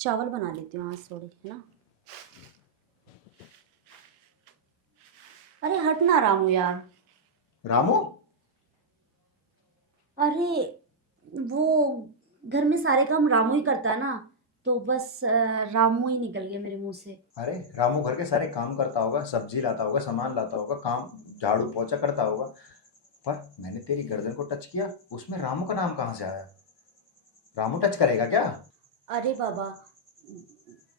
चावल बना लेती हूँ आज थोड़े, है ना। अरे हट ना रामू यार। रामू। अरे वो घर में सारे काम रामू ही करता है ना, तो बस रामू ही निकल गया मेरे मुंह से। अरे रामू घर के सारे काम करता होगा, सब्जी लाता होगा, सामान लाता होगा, काम झाड़ू पोछा करता होगा। पर मैंने तेरी गर्दन को टच किया, उसमें रामू का नाम कहाँ से आया? रामू टच करेगा क्या? अरे बाबा,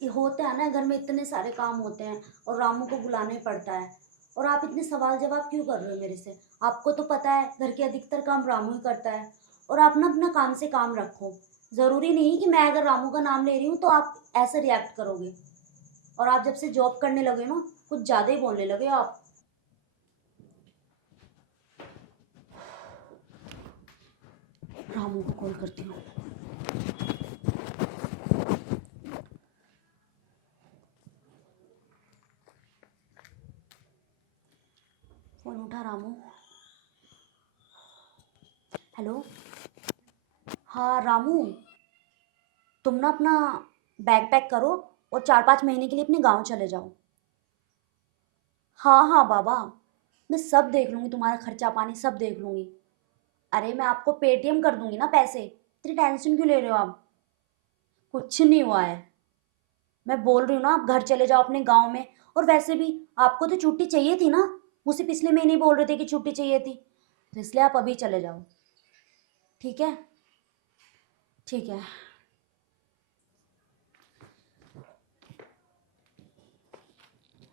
ये होता है ना, घर में इतने सारे काम होते हैं और रामू को बुलाना ही पड़ता है। और आप इतने सवाल जवाब क्यों कर रहे हो मेरे से? आपको तो पता है घर के अधिकतर काम रामू ही करता है। और आप ना अपना काम से काम रखो। जरूरी नहीं कि मैं अगर रामू का नाम ले रही हूँ तो आप ऐसे रिएक्ट करोगे। और आप जब से जॉब करने लगे ना, कुछ ज्यादा ही बोलने लगे आप। रामू को कॉल करती हूँ। फोन उठा रामू। हेलो। हाँ रामू, तुम ना अपना बैग पैक करो और 4-5 महीने के लिए अपने गांव चले जाओ। हाँ हाँ बाबा, मैं सब देख लूंगी, तुम्हारा खर्चा पानी सब देख लूंगी। अरे मैं आपको पेटीएम कर दूंगी ना पैसे, इतनी टेंशन क्यों ले रहे हो आप? कुछ नहीं हुआ है। मैं बोल रही हूँ ना, आप घर चले जाओ अपने गांव में। और वैसे भी आपको तो छुट्टी चाहिए थी ना, मुझसे पिछले महीने ही बोल रहे थे कि छुट्टी चाहिए थी, तो इसलिए आप अभी चले जाओ। ठीक है। ठीक है।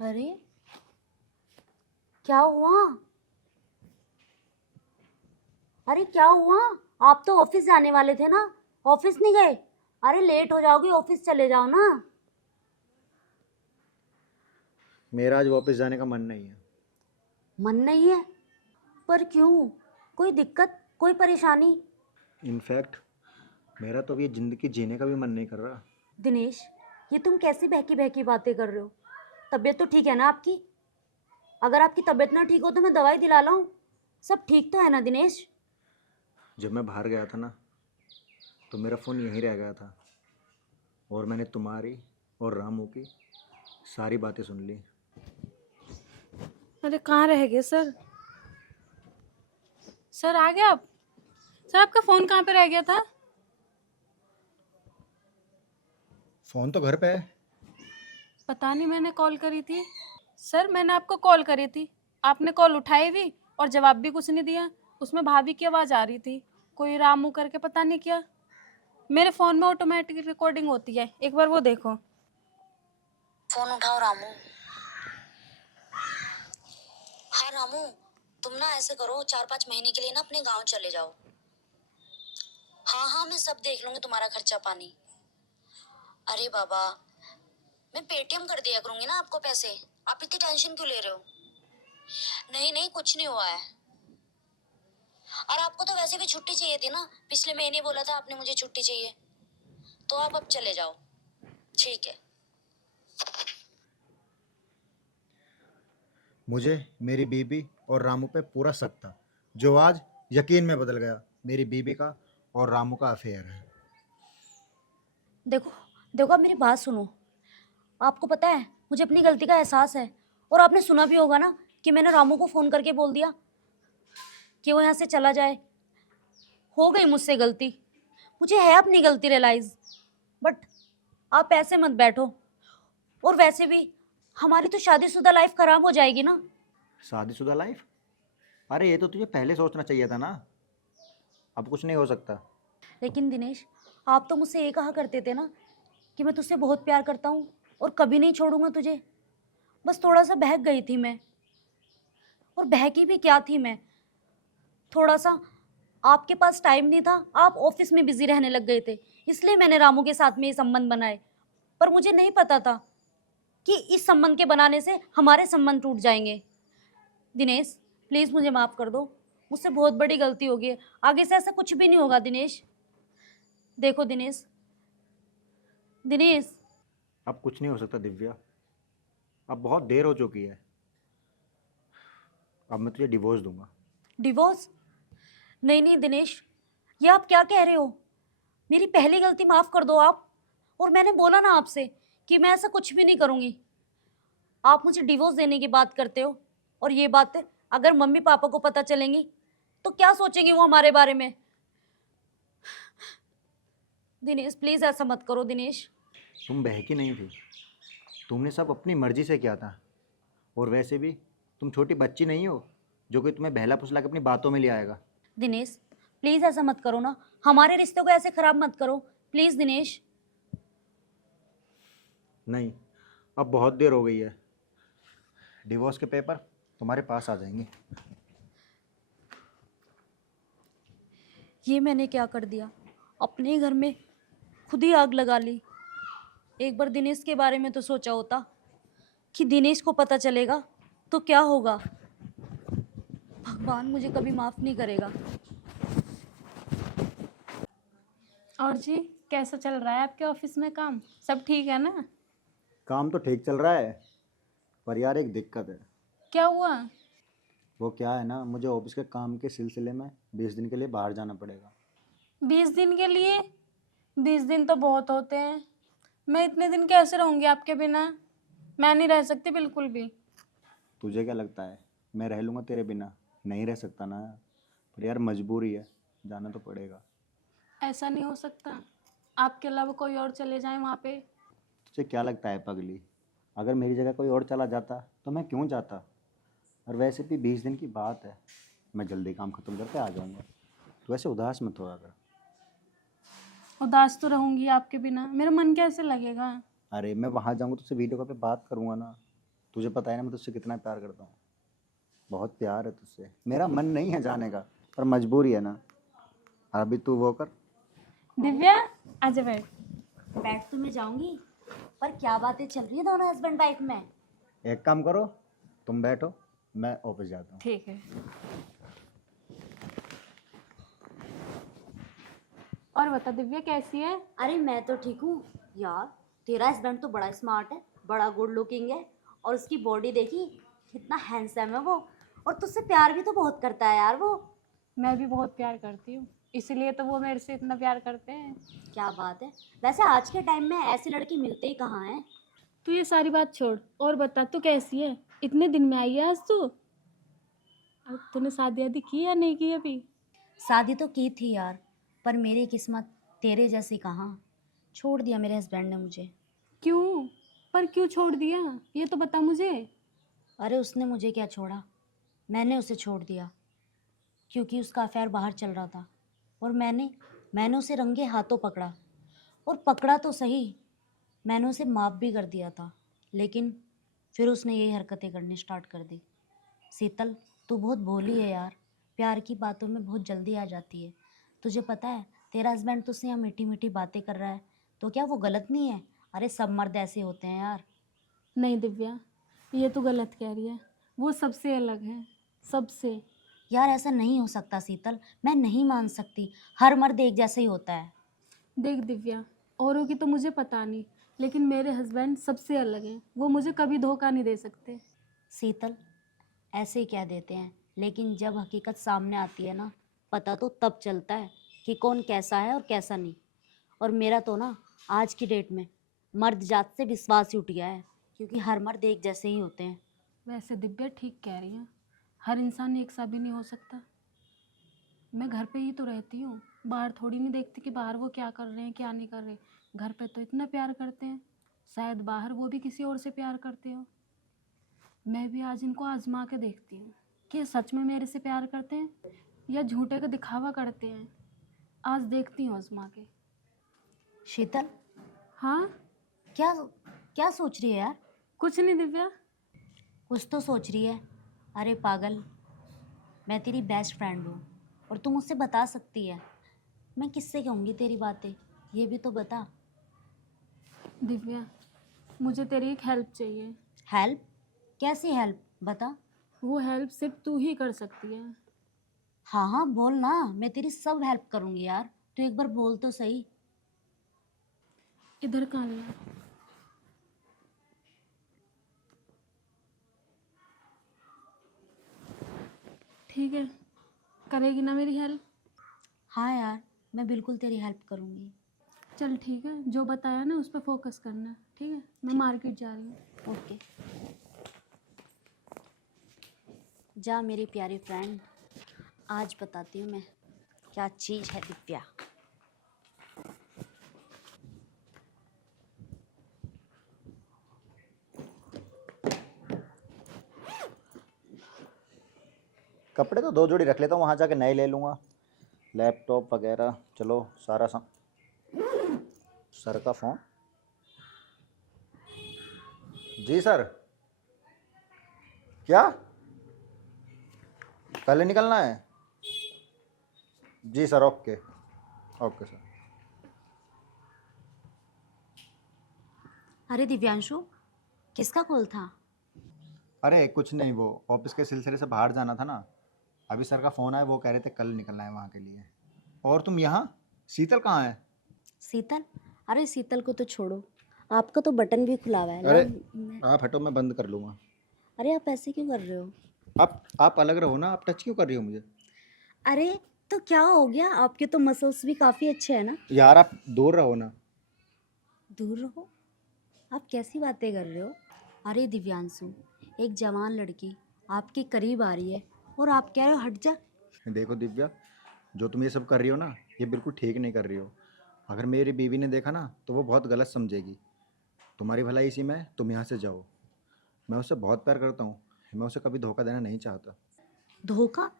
अरे क्या हुआ? अरे क्या हुआ? आप तो ऑफिस जाने वाले थे ना, ऑफिस नहीं गए? अरे लेट हो जाओगे, ऑफिस चले जाओ ना। मेरा आज वापस जाने का मन नहीं है। मन नहीं है? पर क्यों? कोई दिक्कत, कोई परेशानी? इनफैक्ट मेरा तो अब ये ज़िंदगी जीने का भी मन नहीं कर रहा। दिनेश, ये तुम कैसी बहकी बहकी बातें कर रहे हो? तबीयत तो ठीक है ना आपकी? अगर आपकी तबीयत ना ठीक हो तो मैं दवाई दिला लाऊं? सब ठीक तो है ना दिनेश? जब मैं बाहर गया था ना, तो मेरा फ़ोन यहीं रह गया था, और मैंने तुम्हारी और रामू की सारी बातें सुन ली। अरे कहाँ रह गए सर? सर आ गए आप? सर आपका फोन कहाँ पे रह गया था? फ़ोन तो घर पे है। पता नहीं, मैंने कॉल करी थी। सर मैंने आपको कॉल करी थी, आपने कॉल उठाई भी और जवाब भी कुछ नहीं दिया। उसमें भाभी की आवाज़ आ रही थी, कोई रामू करके, पता नहीं क्या। मेरे फ़ोन में ऑटोमेटिक रिकॉर्डिंग होती है, एक बार वो देखो। फोन उठाओ रामू। हाँ रामू, तुम ना ऐसे करो, 4-5 महीने के लिए ना अपने गांव चले जाओ। हाँ हाँ, मैं सब देख लूंगी तुम्हारा खर्चा पानी। अरे बाबा, मैं पेटीएम कर दिया करूंगी ना आपको पैसे, आप इतनी टेंशन क्यों ले रहे हो? नहीं नहीं, कुछ नहीं हुआ है। और आपको तो वैसे भी छुट्टी चाहिए थी ना, पिछले महीने बोला था आपने मुझे छुट्टी चाहिए, तो आप अब चले जाओ। ठीक है। मुझे मेरी बीबी और रामू पे पूरा शक था, जो आज यकीन में बदल गया। मेरी बीबी का और रामू का अफेयर है। देखो, देखो आप मेरी बात सुनो। आपको पता है मुझे अपनी गलती का एहसास है। और आपने सुना भी होगा ना कि मैंने रामू को फोन करके बोल दिया कि वो यहाँ से चला जाए। हो गई मुझसे गलती, मुझे है अपनी गलती रियलाइज। बट आप ऐसे मत बैठो। और वैसे भी हमारी तो शादीशुदा लाइफ खराब हो जाएगी ना। शादीशुदा लाइफ? अरे ये तो तुझे पहले सोचना चाहिए था ना। अब कुछ नहीं हो सकता। लेकिन दिनेश, आप तो मुझसे ये कहा करते थे ना कि मैं तुझसे बहुत प्यार करता हूँ और कभी नहीं छोड़ूंगा तुझे। बस थोड़ा सा बहक गई थी मैं। और बहकी भी क्या थी मैं, थोड़ा सा आपके पास टाइम नहीं था, आप ऑफिस में बिजी रहने लग गए थे, इसलिए मैंने रामू के साथ में ये संबंध बनाए। पर मुझे नहीं पता था कि इस संबंध के बनाने से हमारे संबंध टूट जाएंगे। दिनेश, प्लीज मुझे माफ कर दो, मुझसे बहुत बड़ी गलती हो गई है। आगे से ऐसा कुछ भी नहीं होगा दिनेश। देखो दिनेश, दिनेश। अब कुछ नहीं हो सकता दिव्या। अब बहुत देर हो चुकी है। अब मैं तुझे डिवोर्स दूंगा। डिवोर्स? नहीं नहीं दिनेश, ये आप क्या कह रहे हो? मेरी पहली गलती माफ कर दो आप। और मैंने बोला ना आपसे कि मैं ऐसा कुछ भी नहीं करूंगी। आप मुझे डिवोर्स देने की बात करते हो, और ये बातें अगर मम्मी पापा को पता चलेंगी तो क्या सोचेंगे वो हमारे बारे में। दिनेश प्लीज ऐसा मत करो दिनेश। तुम बहकी नहीं थी, तुमने सब अपनी मर्जी से किया था। और वैसे भी तुम छोटी बच्ची नहीं हो जो कि तुम्हें बहला फुसला के अपनी बातों में ले आएगा। दिनेश प्लीज ऐसा मत करो ना, हमारे रिश्ते को ऐसे खराब मत करो प्लीज दिनेश। नहीं, अब बहुत देर हो गई है। डिवोर्स के पेपर तुम्हारे पास आ जाएंगे। ये मैंने क्या कर दिया, अपने ही घर में खुद ही आग लगा ली। एक बार दिनेश के बारे में तो सोचा होता कि दिनेश को पता चलेगा तो क्या होगा। भगवान मुझे कभी माफ नहीं करेगा। और जी, कैसा चल रहा है आपके ऑफिस में काम? सब ठीक है ना? काम तो ठीक चल रहा है, पर यार एक दिक्कत है। क्या हुआ? वो क्या है ना, मुझे ऑफिस के काम के सिलसिले में 20 दिन के लिए बाहर जाना पड़ेगा। 20 दिन के लिए? 20 दिन तो बहुत होते हैं। मैं इतने दिन कैसे रहूंगी आपके बिना? मैं नहीं रह सकती बिल्कुल भी। तुझे क्या लगता है मैं रह लूँगा तेरे बिना? नहीं रह सकता ना, पर यार मजबूरी है, जाना तो पड़ेगा। ऐसा नहीं हो सकता, आपके अलावा कोई और चले जाए वहाँ पे। तुझे क्या लगता है पगली, अगर मेरी जगह कोई और चला जाता तो मैं क्यों जाता? और वैसे भी 20 दिन की बात है, मैं जल्दी काम ख़त्म करके आ जाऊँगा। तो ऐसे उदास मत होया कर। उदास तो रहूंगी आपके बिना, मेरा मन कैसे लगेगा? अरे मैं वहाँ जाऊँगा तुझसे वीडियो कॉल पे बात करूँगा ना। तुझे पता है ना मैं तुझसे कितना प्यार करता हूँ। बहुत प्यार है तुझसे, मेरा मन नहीं है जाने का, पर मजबूरी है ना। अभी तू वो कर। दिव्या, आजा बैठ। बैठ तो मैं जाऊंगी, पर क्या बातें चल रही है दोनों हस्बैंड वाइफ में। एक काम करो, तुम बैठो, मैं ऑफिस जाता हूँ। ठीक है। और बता दिव्या, कैसी है? अरे मैं तो ठीक हूँ यार। तेरा हस्बैंड तो बड़ा स्मार्ट है, बड़ा गुड लुकिंग है, और उसकी बॉडी देखी, कितना हैंडसम है वो। और तुझसे प्यार भी तो बहुत करता है यार वो। मैं भी बहुत प्यार करती हूँ, इसीलिए तो वो मेरे से इतना प्यार करते हैं। क्या बात है, वैसे आज के टाइम में ऐसी लड़की मिलते ही कहाँ है। तू ये सारी बात छोड़ और बता, तू कैसी है? इतने दिन में आई है आज तू। अब तूने शादी वादी की या नहीं की अभी? शादी तो की थी यार, पर मेरी किस्मत तेरे जैसी कहाँ। छोड़ दिया मेरे हस्बैंड ने मुझे। क्यों? पर क्यों छोड़ दिया, ये तो बता मुझे। अरे उसने मुझे क्या छोड़ा, मैंने उसे छोड़ दिया, क्योंकि उसका अफेयर बाहर चल रहा था। और मैंने उसे रंगे हाथों पकड़ा, और पकड़ा तो सही, मैंने उसे माफ़ भी कर दिया था। लेकिन फिर उसने यही हरकतें करनी स्टार्ट कर दी। शीतल, तू बहुत भोली है यार, प्यार की बातों में बहुत जल्दी आ जाती है। तुझे पता है तेरा हस्बैंड तुझसे यहाँ मीठी मीठी बातें कर रहा है, तो क्या वो गलत नहीं है? अरे सब मर्द ऐसे होते हैं यार। नहीं दिव्या, ये तो गलत कह रही है। वो सबसे अलग है, सबसे। यार ऐसा नहीं हो सकता शीतल, मैं नहीं मान सकती। हर मर्द एक जैसा ही होता है। देख दिव्या, औरों की तो मुझे पता नहीं, लेकिन मेरे हस्बैंड सबसे अलग हैं। वो मुझे कभी धोखा नहीं दे सकते। शीतल, ऐसे ही कह देते हैं, लेकिन जब हकीकत सामने आती है ना, पता तो तब चलता है कि कौन कैसा है और कैसा नहीं। और मेरा तो ना आज की डेट में मर्द जात से विश्वास ही उठ गया है, क्योंकि हर मर्द एक जैसे ही होते हैं। वैसे दिव्या ठीक कह रही हैं, हर इंसान एक सा भी नहीं हो सकता। मैं घर पे ही तो रहती हूँ, बाहर थोड़ी नहीं देखती कि बाहर वो क्या कर रहे हैं क्या नहीं कर रहे। घर पे तो इतना प्यार करते हैं, शायद बाहर वो भी किसी और से प्यार करते हो। मैं भी आज इनको आजमा के देखती हूँ कि ये सच में मेरे से प्यार करते हैं या झूठे का दिखावा करते हैं। आज देखती हूँ आजमा के। शीतल, हाँ? क्या क्या सोच रही है यार? कुछ नहीं दिव्या। कुछ तो सोच रही है। अरे पागल, मैं तेरी बेस्ट फ्रेंड हूँ, और तू मुझसे बता सकती है। मैं किससे कहूँगी तेरी बातें, ये भी तो बता। दिव्या, मुझे तेरी एक हेल्प चाहिए। हेल्प? कैसी हेल्प, बता। वो हेल्प सिर्फ तू ही कर सकती है। हाँ हाँ बोल ना, मैं तेरी सब हेल्प करूँगी यार, तू एक बार बोल तो सही। इधर कहाँ लिया? ठीक है, करेगी ना मेरी हेल्प? हाँ यार, मैं बिल्कुल तेरी हेल्प करूँगी। चल ठीक है, जो बताया ना उस पर फोकस करना है, ठीक है? मैं मार्केट जा रही हूँ। ओके, जा मेरी प्यारी फ्रेंड, आज बताती हूँ मैं क्या चीज़ है दिव्या। कपड़े तो 2 जोड़ी रख लेता हूँ, वहाँ जाके नए ले लूँगा। लैपटॉप वगैरह, चलो सारा सर का फ़ोन। जी सर, क्या कल ही निकलना है? जी सर, ओके ओके सर। अरे दिव्यांशु, किसका कॉल था? अरे कुछ नहीं, वो ऑफिस के सिलसिले से बाहर जाना था ना, अभी सर का फ़ोन आया, वो कह रहे थे कल निकलना है वहाँ के लिए। और तुम यहाँ, शीतल कहाँ है? शीतल? अरे शीतल को तो छोड़ो, आपका तो बटन भी खुला हुआ है। अरे मैं आप हटो, मैं बंद कर लूँगा। अरे आप ऐसे क्यों कर रहे हो? आप अलग रहो ना, आप टच क्यों कर रही हो मुझे? अरे तो क्या हो गया, आपके तो मसल्स भी काफ़ी अच्छे हैं ना। यार आप दूर रहो ना। दूर रहो? आप कैसी बातें कर रहे हो? अरे दिव्यांशु, एक जवान लड़की आपके करीब आ रही है और आप कह रहे हो हट जा। देखो दिव्या, जो तुम ये सब कर रही हो ना, ये बिल्कुल ठीक नहीं कर रही हो। अगर मेरी बीवी ने देखा ना तो वो बहुत गलत समझेगी। तुम्हारी भलाई इसी में है, तुम यहाँ से जाओ। मैं उससे बहुत प्यार करता हूँ, मैं उसे कभी धोखा देना नहीं चाहता। धोखा?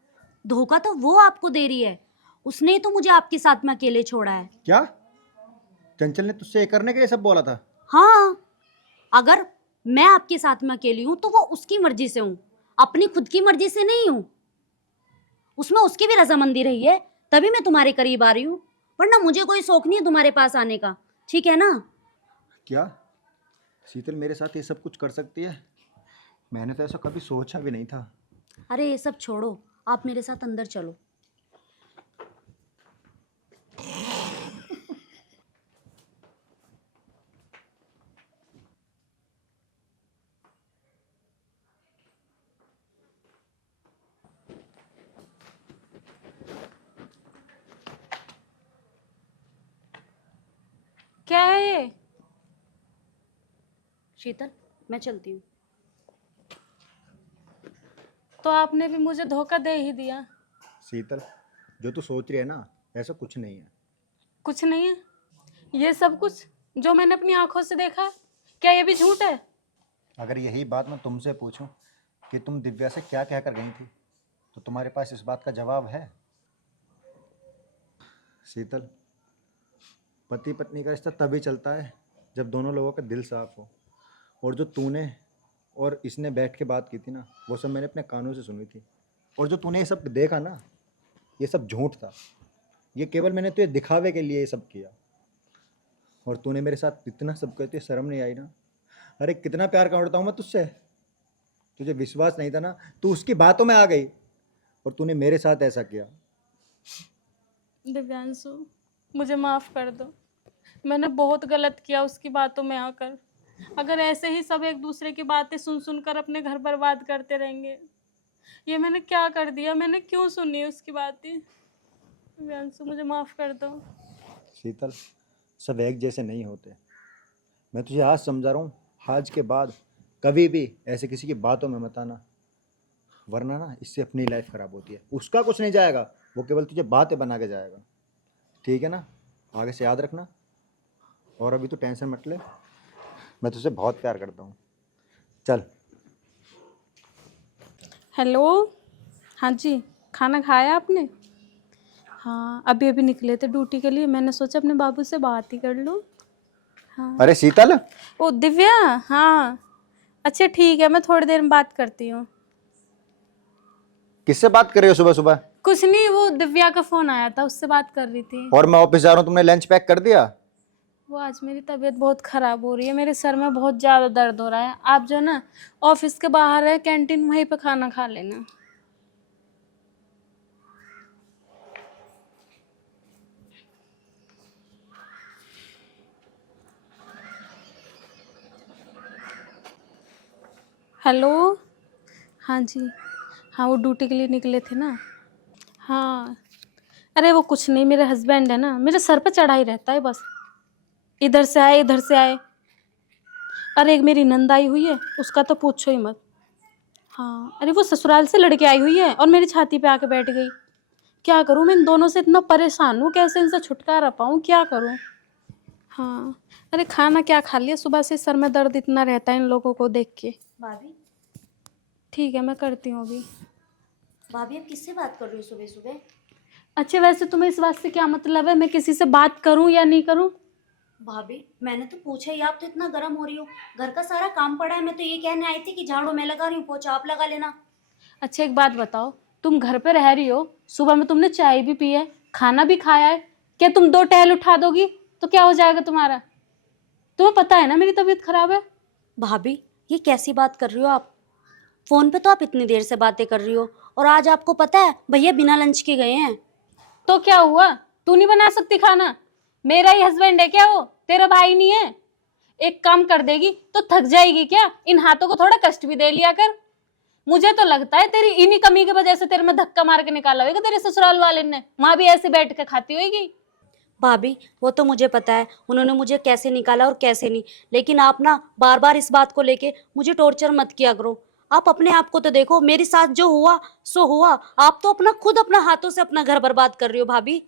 धोखा तो वो आपको दे रही है, उसने ही तो मुझे आपके साथ में अकेले छोड़ा है। क्या? चंचल ने तुझसे ये करने के लिए सब बोला था? हाँ, अगर मैं आपके साथ में अकेली हूं तो वो उसकी मर्जी से हूं, अपनी खुद की मर्जी से नहीं हूं। उसमें उसकी भी रजामंदी रही है, तभी मैं तुम्हारे करीब आ रही हूँ, वरना मुझे कोई शौक नहीं है तुम्हारे पास आने का, ठीक है ना? क्या शीतल मेरे साथ ये सब कुछ कर सकती है? मैंने तो ऐसा कभी सोचा भी नहीं था। अरे ये सब छोड़ो, आप मेरे साथ अंदर चलो। क्या है ये? शीतल, मैं चलती हूँ। तो आपने भी मुझे धोखा दे ही दिया। शीतल, जो तू सोच रही है ना, ऐसा कुछ नहीं है। कुछ नहीं है? ये सब कुछ जो मैंने अपनी आंखों से देखा है, क्या ये भी झूठ है? अगर यही बात मैं तुमसे पूछूं कि तुम दिव्या से क्या कह कर गई थी, तो तुम्हारे पास इस बात का जवाब है? शीतल, पति पत्नी का रिश्ता तभी चलता है जब दोनों लोगों का दिल साफ हो। और जो तूने और इसने बैठ के बात की थी ना, वो सब मैंने अपने कानों से सुनी थी। और जो तूने ये सब देखा ना, ये सब झूठ था। ये केवल मैंने तुझे दिखावे के लिए ये सब किया। और तूने मेरे साथ इतना सब करते शर्म नहीं आई ना? अरे कितना प्यार करता हूँ मैं तुझसे, तुझे विश्वास नहीं था ना, तू उसकी बातों में आ गई और तूने मेरे साथ ऐसा किया। दिव्यांशु, मुझे माफ कर दो, मैंने बहुत गलत किया उसकी बातों में आकर। अगर ऐसे ही सब एक दूसरे की बातें सुन सुनकर अपने घर बर्बाद करते रहेंगे, ये मैंने क्या कर दिया? मैंने क्यों सुनी उसकी बातें? दिव्यांशु, मुझे माफ कर दो। शीतल, सब एक जैसे नहीं होते। मैं तुझे आज समझा रहा हूँ, आज के बाद कभी भी ऐसे किसी की बातों में मत आना, वरना ना इससे अपनी लाइफ ख़राब होती है। उसका कुछ नहीं जाएगा, वो केवल तुझे बातें बना के जाएगा। ठीक है ना? आगे से याद रखना। और अभी तो टेंशन मत ले, मैं तुझसे बहुत प्यार करता हूँ। चल। हेलो, हाँ जी, खाना खाया आपने? हाँ, अभी अभी निकले थे ड्यूटी के लिए, मैंने सोचा अपने बाबू से बात ही कर लूँ। हाँ। अरे शीतल, ओ दिव्या, हाँ, अच्छा ठीक है, मैं थोड़ी देर में बात करती हूँ। किससे बात कर रही हो सुबह सुबह? कुछ नहीं, वो दिव्या का फोन आया था, उससे बात कर रही थी। और मैं ऑफिस जा रहा हूँ, तुमने लंच पैक कर दिया? वो आज मेरी तबीयत बहुत ख़राब हो रही है, मेरे सर में बहुत ज़्यादा दर्द हो रहा है। आप जो ना ऑफिस के बाहर है कैंटीन, वहीं पे खाना खा लेना। हेलो, हाँ जी, हाँ वो ड्यूटी के लिए निकले थे ना। हाँ, अरे वो कुछ नहीं, मेरे हस्बैंड है ना, मेरे सर पे चढ़ा ही रहता है बस। इधर से आए इधर से आए। अरे एक मेरी नंद आई हुई है, उसका तो पूछो ही मत। हाँ, अरे वो ससुराल से लड़के आई हुई है और मेरी छाती पे आके बैठ गई। क्या करूँ, मैं इन दोनों से इतना परेशान हूँ, कैसे इनसे छुटकारा पाऊँ, क्या करूँ। हाँ, अरे खाना क्या खा लिया, सुबह से सर में दर्द इतना रहता है इन लोगों को देख के। भाभी, ठीक है, मैं करती हूँ अभी। भाभी आप किससे बात कर रही हो सुबह सुबह? अच्छा, वैसे तुम्हें इस बात से क्या मतलब है मैं किसी से बात करूँ या नहीं करूँ? भाभी मैंने तो पूछा ही, आप तो इतना गर्म हो रही हो। घर का सारा काम पड़ा है, मैं तो ये कहने आई थी कि झाड़ू मैं लगा रही हूँ, पोछा आप लगा लेना। अच्छा एक बात बताओ, तुम घर पे रह रही हो, सुबह में तुमने चाय भी पी है, खाना भी खाया है, क्या तुम 2 टहल उठा दोगी तो क्या हो जाएगा तुम्हारा? तुम्हें पता है ना मेरी तबीयत खराब है। भाभी ये कैसी बात कर रही हो आप? फोन पे तो आप इतनी देर से बातें कर रही हो, और आज आपको पता है भैया बिना लंच के गए हैं। तो क्या हुआ, तू नहीं बना सकती खाना? मेरा ही हस्बैंड है क्या वो, तेरा भाई नहीं है? एक काम कर देगी तो थक जाएगी क्या? इन हाथों को थोड़ा कष्ट भी दे लिया कर। मुझे तो लगता है तेरी इन्हीं कमी की वजह से तेरे में धक्का मार के निकाला होगा तेरे ससुराल वाले ने, वहां भी ऐसे बैठ के खाती होगी। भाभी वो तो मुझे पता है उन्होंने मुझे कैसे निकाला और कैसे नहीं, लेकिन आप ना बार बार इस बात को लेके मुझे टॉर्चर मत किया करो। आप अपने आप को तो देखो, मेरे साथ जो हुआ सो हुआ। आप तो अपना खुद अपना हाथों से अपना घर बर्बाद कर रही हो भाभी।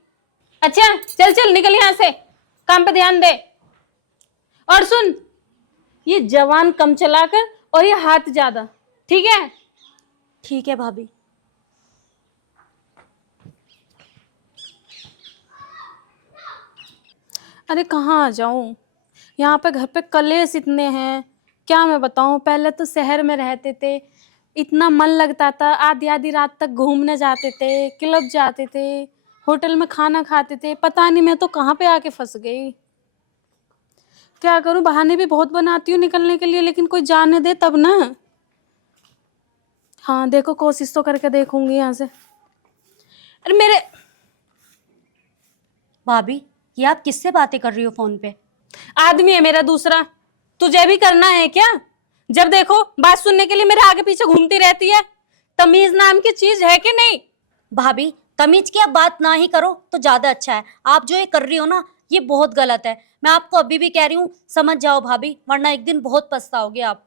अच्छा चल चल निकल यहाँ से, काम पे ध्यान दे। और सुन, ये जवान कम चलाकर और ये हाथ ज्यादा, ठीक है? ठीक है भाभी। अरे कहाँ आ जाऊं, यहाँ पे घर पे कलेश इतने हैं, क्या मैं बताऊं। पहले तो शहर में रहते थे, इतना मन लगता था, आधी आधी रात तक घूमने जाते थे, क्लब जाते थे, होटल में खाना खाते थे। पता नहीं मैं तो कहाँ पे आके फंस गई। क्या करूं, बहाने भी बहुत बनाती हूँ निकलने के लिए, लेकिन कोई जाने दे तब ना। हाँ देखो, कोशिश तो करके देखूंगी यहाँ से। अरे मेरे भाभी ये आप किससे बातें कर रही हो फोन पे? आदमी है मेरा दूसरा, तुझे भी करना है क्या? जब देखो बात सुनने के लिए मेरे आगे पीछे घूमती रहती है। तमीज नाम की चीज है कि नहीं? भाभी तमीज की आप बात ना ही करो तो ज्यादा अच्छा है। आप जो ये कर रही हो ना, ये बहुत गलत है। मैं आपको अभी भी कह रही हूँ, समझ जाओ भाभी, वरना एक दिन बहुत पछताओगे आप।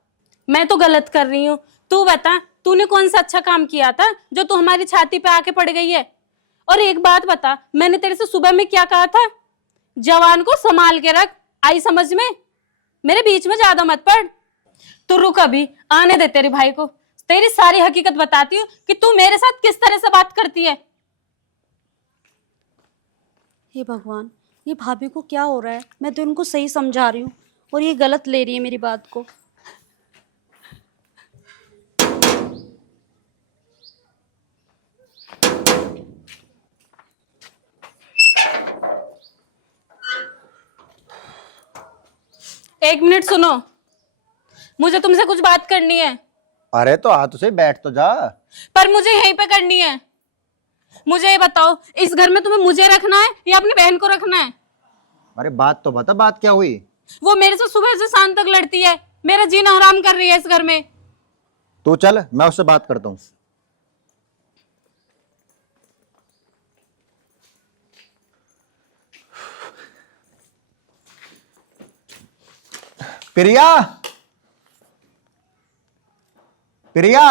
मैं तो गलत कर रही हूँ? तू बता, तूने कौन सा अच्छा काम किया था जो तू हमारी छाती पे आके पड़ गई है? और एक बात बता, मैंने तेरे से सुबह में क्या कहा था? जवान को संभाल के रख, आई समझ में? मेरे बीच में ज्यादा मत पड़। तू रुक, अभी आने दे तेरे भाई को, तेरी सारी हकीकत बताती हूँ कि तू मेरे साथ किस तरह से बात करती है। हे भगवान, ये भाभी को क्या हो रहा है? मैं तो इनको सही समझा रही हूँ और ये गलत ले रही है मेरी बात को। एक मिनट सुनो, मुझे तुमसे कुछ बात करनी है। अरे तो हाथ से बैठ तो जा। पर मुझे यहीं पे करनी है। मुझे ये बताओ, इस घर में तुम्हें मुझे रखना है या अपनी बहन को रखना है? अरे बात तो बता, बात क्या हुई? वो मेरे से सुबह से शाम तक लड़ती है, मेरा जीना हराम कर रही है इस घर में। तू चल, मैं उससे बात करता हूँ। प्रिया, प्रिया।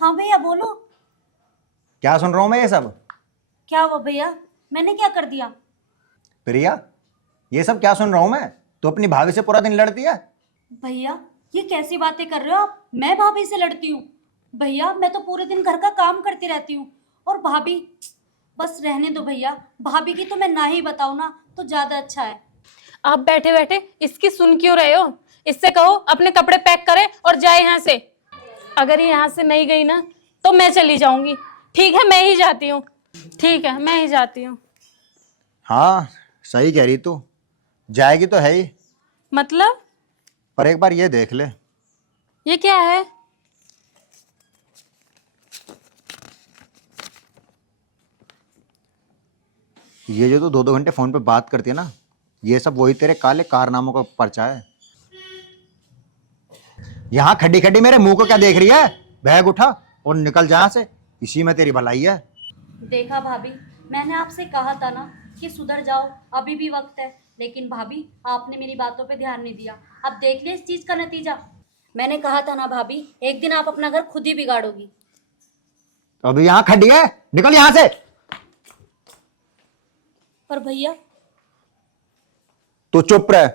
हाँ भैया बोलो। क्या सुन रहा हूं मैं ये सब? क्या हुआ भैया, मैंने क्या कर दिया? प्रिया, ये सब क्या सुन रहा हूं मैं? तू अपनी भाभी से पूरा दिन लड़ती है। भैया ये कैसी बातें कर रहे हो आप? मैं भाभी से लड़ती हूँ? भैया मैं तो पूरे दिन घर का काम करती रहती हूँ। और भाभी, बस रहने दो भैया, भाभी की तो मैं ना ही बताऊँ ना तो ज्यादा अच्छा है। आप बैठे बैठे इसकी सुन क्यों रहे हो? इससे कहो अपने कपड़े पैक करे और जाए यहाँ से। अगर ये यहाँ से नहीं गई ना तो मैं चली जाऊंगी। ठीक है, मैं ही जाती हूँ। ठीक है, मैं ही जाती हूँ। हाँ सही कह रही तू, जाएगी तो है ही। मतलब? पर एक बार ये देख ले। ये क्या है? ये जो तू 2-2 घंटे फोन पे बात करती है ना, ये सब वही तेरे काले कारनामों का पर्चा है। यहाँ खड्डी खड्डी मेरे मुंह को क्या देख रही है? बैग उठा और निकल जा यहाँ से, इसी में तेरी भलाई है। देखा भाभी, मैंने आपसे कहा था ना कि सुधर जाओ, अभी भी वक्त है। लेकिन भाभी आपने मेरी बातों पे ध्यान नहीं दिया। अब देख लिया इस चीज का नतीजा। मैंने कहा था ना भाभी, एक दिन आप अपना घर खुद ही बिगाड़ोगी। अभी यहाँ खड़ी है, निकल यहाँ से। पर भैया तू चुप रह।